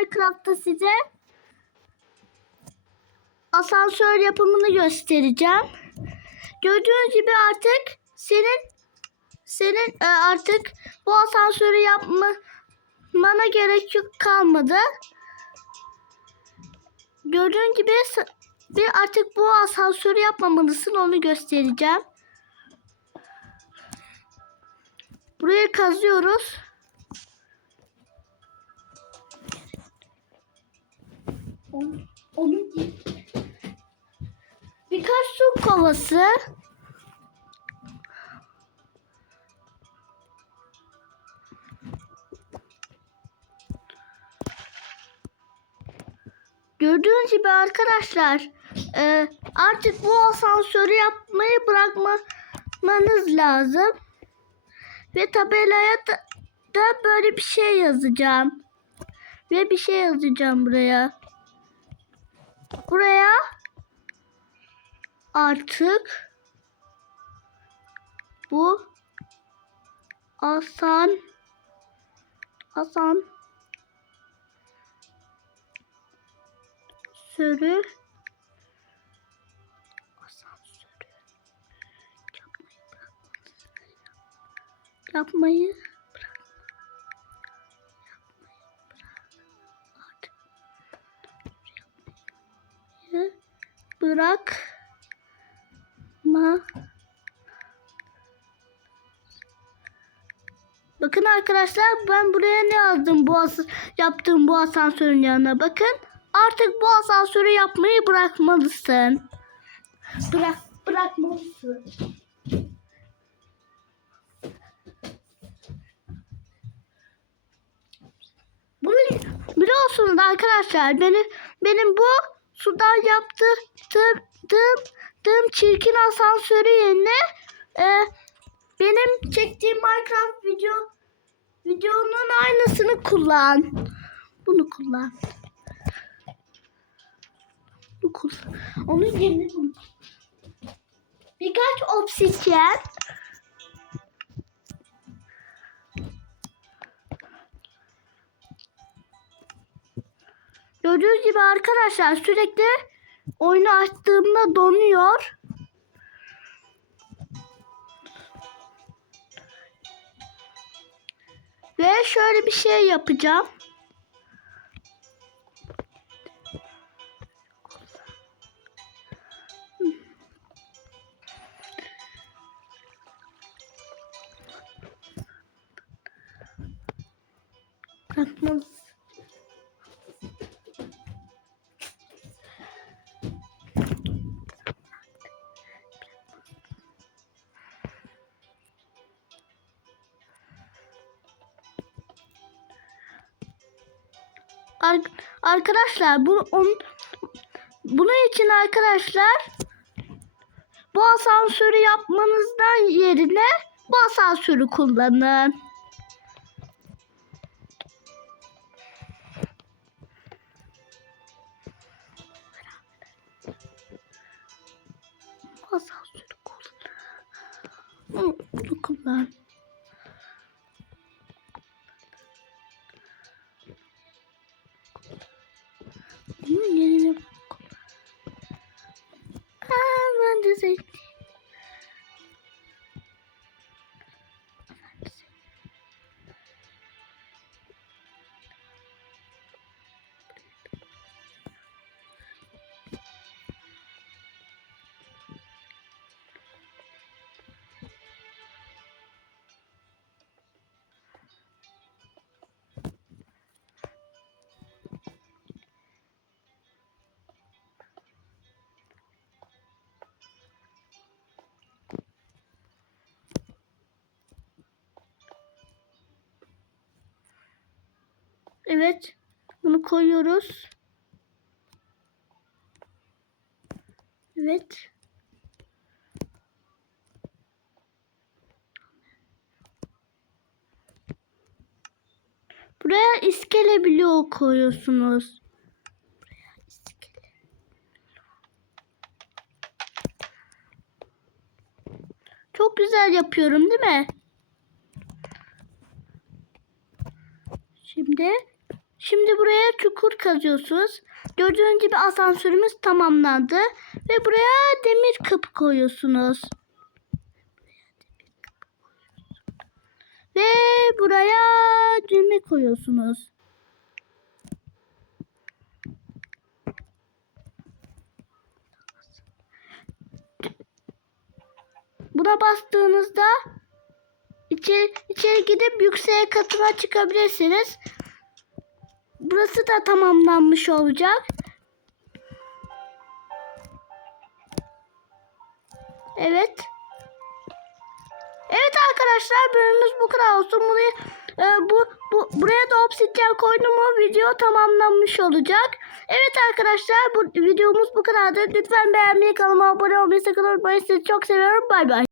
Minecraft'ta size asansör yapımını göstereceğim. Gördüğünüz gibi artık senin senin e, artık bu asansörü yapmana gerek yok kalmadı. Gördüğün gibi bir artık bu asansörü yapmamalısın onu göstereceğim. Buraya kazıyoruz. Onun, onun birkaç su kovası. Gördüğünüz gibi arkadaşlar e, artık bu asansörü yapmayı bırakmanız lazım. Ve tabelaya da, da böyle bir şey yazacağım. Ve bir şey yazacağım buraya. Buraya. Artık. Bu. Asan asan sürü asansörü yapmayı bırak. Bırak. Ma Bakın arkadaşlar ben buraya ne yazdım bu yaptığım bu asansörün yanına bakın. Artık bu asansörü yapmayı bırakmalısın. Bırak bırakmalısın. Bunu biliyorsunuz arkadaşlar benim benim bu sudan yaptığım tığım çirkin asansörü yerine e, benim çektiğim Minecraft video videonun aynısını kullan. Bunu kullan. Bunu kullan. Onun yerine bunu. Birkaç obsidyen. Gördüğünüz gibi arkadaşlar sürekli oyunu açtığımda donuyor. Ve şöyle bir şey yapacağım. Bırakmalısın. Ar- arkadaşlar bu on, bunun için arkadaşlar bu asansörü yapmanızdan yerine bu asansörü kullanın. Asansörü kullan. Bunu kullan. Bunun yerine Evet. Bunu koyuyoruz. Evet. Buraya iskele bloğu koyuyorsunuz. Çok güzel yapıyorum değil mi? Şimdi Şimdi buraya çukur kazıyorsunuz. Gördüğünüz gibi asansörümüz tamamlandı. Ve buraya demir kapı koyuyorsunuz. Ve buraya düğme koyuyorsunuz. Buna bastığınızda içeri, içeri gidip yüksek katına çıkabilirsiniz. Burası da tamamlanmış olacak. Evet. Evet arkadaşlar bölümümüz bu kadar olsun. Buraya, e, bu, bu, buraya da obsidyen koydum mu video tamamlanmış olacak. Evet arkadaşlar bu videomuz bu kadardı. Lütfen beğenmeyi kanalıma abone olmayı sakın unutmayın. Sizi çok seviyorum. Bay bay.